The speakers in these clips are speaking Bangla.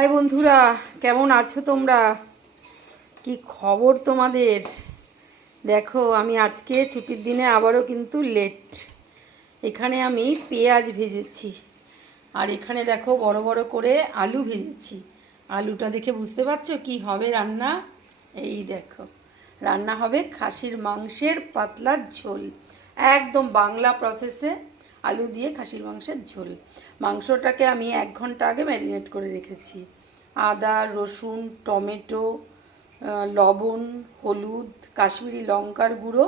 হাই বন্ধুরা, কেমন আছো তোমরা? কি খবর তোমাদের? দেখো, আমি আজকে ছুটির দিনে আবারও কিন্তু লেট এখানে আমি পেঁয়াজ ভেজেছি। আর এখানে দেখো, বড় বড় করে আলু ভেজেছি। আলুটা দেখে বুঝতে পারছ কি হবে রান্না? এই দেখো, রান্না হবে খাসির মাংসের পাতলা ঝোল। একদম বাংলা প্রসেসে আলু দিয়ে খাসির মাংসের ঝোল। মাংসটাকে আমি এক ঘণ্টা আগে ম্যারিনেট করে রেখেছি। আদা, রসুন, টমেটো লবণ, হলুদ, কাশ্মীরি লঙ্কার গুঁড়ো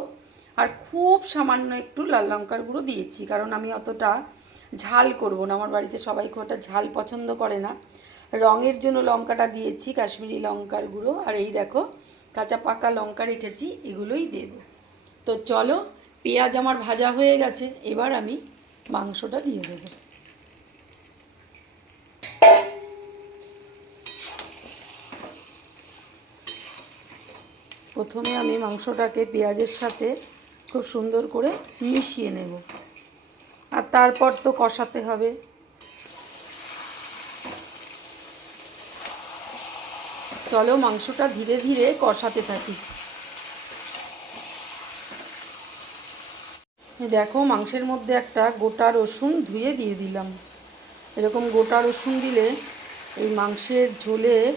আর খুব সামান্য একটু লাল লঙ্কার গুঁড়ো দিয়েছি, কারণ আমি অতটা ঝাল করব না। আমার বাড়িতে সবাই খুব একটা ঝাল পছন্দ করে না। রঙের জন্য লঙ্কাটা দিয়েছি, কাশ্মীরি লঙ্কার গুঁড়ো। আর এই দেখো, কাঁচা পাকা লঙ্কা রেখেছি, এগুলোই দেব। তো চলো, পেঁয়াজ আমার ভাজা হয়ে গেছে। এবার আমি মাংসটা দিয়ে দেবো। প্রথমে আমি মাংসটাকে পেঁয়াজের সাথে খুব সুন্দর করে মিশিয়ে নেব। আর তারপর তো কষাতে হবে। চলো মাংসটা ধীরে ধীরে কষাতে থাকি। দেখো মাংসের মধ্যে একটা গোটা রসুন ধুয়ে দিয়ে দিলাম। এরকম গোটা রসুন দিলে এই মাংসের ঝোলে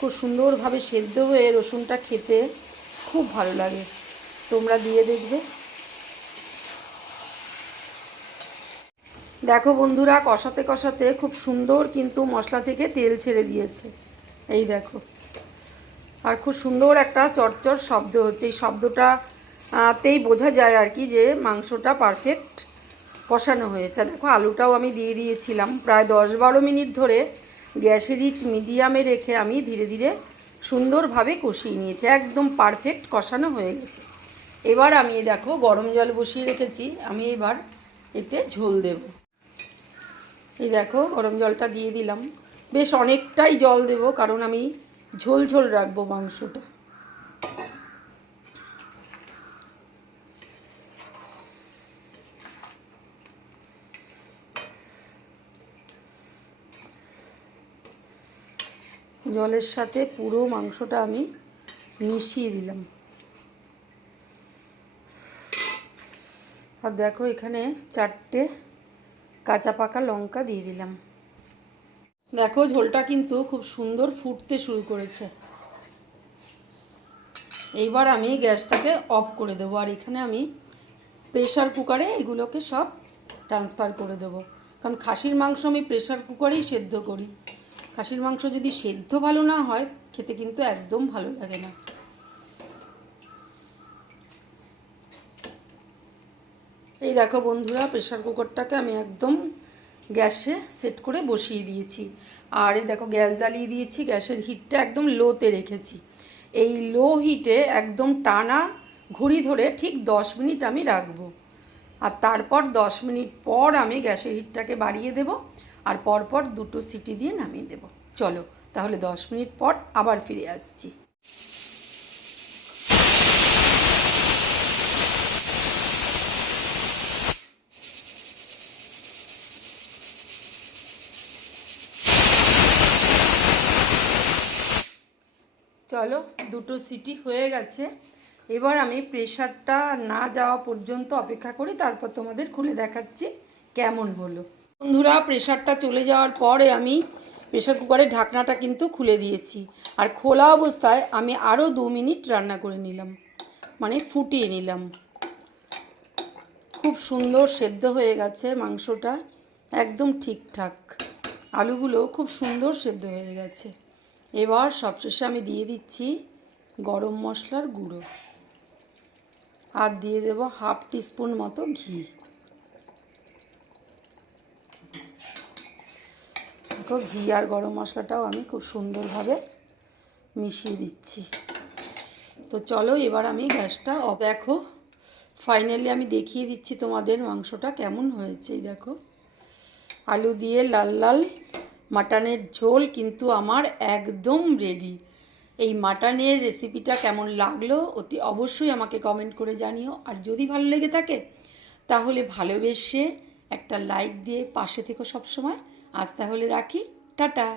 খুব সুন্দরভাবে সেদ্ধ হয়ে রসুনটা খেতে খুব ভালো লাগে। তোমরা দিয়ে দেখবে। দেখো বন্ধুরা, কষাতে কষাতে খুব সুন্দর কিন্তু মশলা থেকে তেল ছেড়ে দিয়েছে। এই দেখো। আর খুব সুন্দর একটা চটচট শব্দ হচ্ছে। এই শব্দটা তেই বোঝা যায় আর কি যে মাংসটা পারফেক্ট কষানো হয়েছে। দেখো, আলুটাও আমি দিয়ে দিয়েছিলাম। প্রায় দশ বারো মিনিট ধরে গ্যাসের হিট মিডিয়ামে রেখে আমি ধীরে ধীরে সুন্দরভাবে কষিয়ে নিয়েছি। একদম পারফেক্ট কষানো হয়ে গেছে। এবার আমি, দেখো, গরম জল বসিয়ে রেখেছি। আমি এবার এতে ঝোল দেব। এই দেখো, গরম জলটা দিয়ে দিলাম। বেশ অনেকটাই জল দেব, কারণ আমি ঝোল ঝোল রাখব মাংসটা। জলের সাথে পুরো মাংসটা আমি মিশিয়ে দিলাম। আর দেখো এখানে চারটে কাঁচা পাকা লঙ্কা দিয়ে দিলাম। দেখো ঝোলটা কিন্তু খুব সুন্দর ফুটতে শুরু করেছে। এইবার আমি গ্যাসটাকে অফ করে দেবো আর এখানে আমি প্রেশার কুকারে এগুলোকে সব ট্রান্সফার করে দেবো। কারণ খাসির মাংস আমি প্রেশার কুকারেই সেদ্ধ করি। খাসির মাংস যদি সেদ্ধ ভালো না হয়, খেতে কিন্তু একদম ভালো লাগে না। এই দেখো বন্ধুরা প্রেশার কুকারটাকে আমি একদম গ্যাসে সেট করে বসিয়ে দিয়েছি। আর এই দেখো গ্যাস জ্বালিয়ে দিয়েছি, গ্যাসের হিটটা একদম লোতে রেখেছি। এই লো হিটে একদম টানা ঘুড়ি ধরে ঠিক দশ মিনিট আমি রাখব। আর তারপর দশ মিনিট পর আমি গ্যাসের হিটটাকে বাড়িয়ে দেব। আর পরপর দুটো সিটি দিয়ে নামিয়ে দেব। চলো, তাহলে দশ মিনিট পর আবার ফিরে আসছি। চলো, দুটো সিটি হয়ে গেছে। এবার আমি প্রেশারটা না যাওয়া পর্যন্ত অপেক্ষা করি, তারপর তোমাদের খুলে দেখাচ্ছি কেমন হলো। বন্ধুরা প্রেশারটা চলে যাওয়ার পরে আমি প্রেশার কুকারের ঢাকনাটা কিন্তু খুলে দিয়েছি। আর খোলা অবস্থায় আমি আরও দু মিনিট রান্না করে নিলাম। মানে ফুটিয়ে নিলাম। খুব সুন্দর সেদ্ধ হয়ে গেছে মাংসটা। একদম ঠিকঠাক। আলুগুলো খুব সুন্দর সেদ্ধ হয়ে গেছে। এবার সবশেষে আমি দিয়ে দিচ্ছি গরম মশলার গুঁড়ো। আর দিয়ে দেব হাফ টিস্পুন মতো ঘি। দেখো ঘি আর গরম মশলাটাও আমি খুব সুন্দরভাবে মিশিয়ে দিচ্ছি। তো চলো এবার আমি গ্যাসটা দেখো ফাইনালি আমি দেখিয়ে দিচ্ছি তোমাদের মাংসটা কেমন হয়েছে দেখো। আলু দিয়ে লাল লাল মাটনের ঝোল কিন্তু আমার একদম রেডি এই মাটনের রেসিপিটা কেমন লাগল অতি অবশ্যই আমাকে কমেন্ট করে জানিও। আর যদি ভালো লেগে থাকে, তাহলে ভালোবেসে একটা লাইক দিয়ে পাশে থেকো সবসময়। আজ তাহলে রাখি টাটা।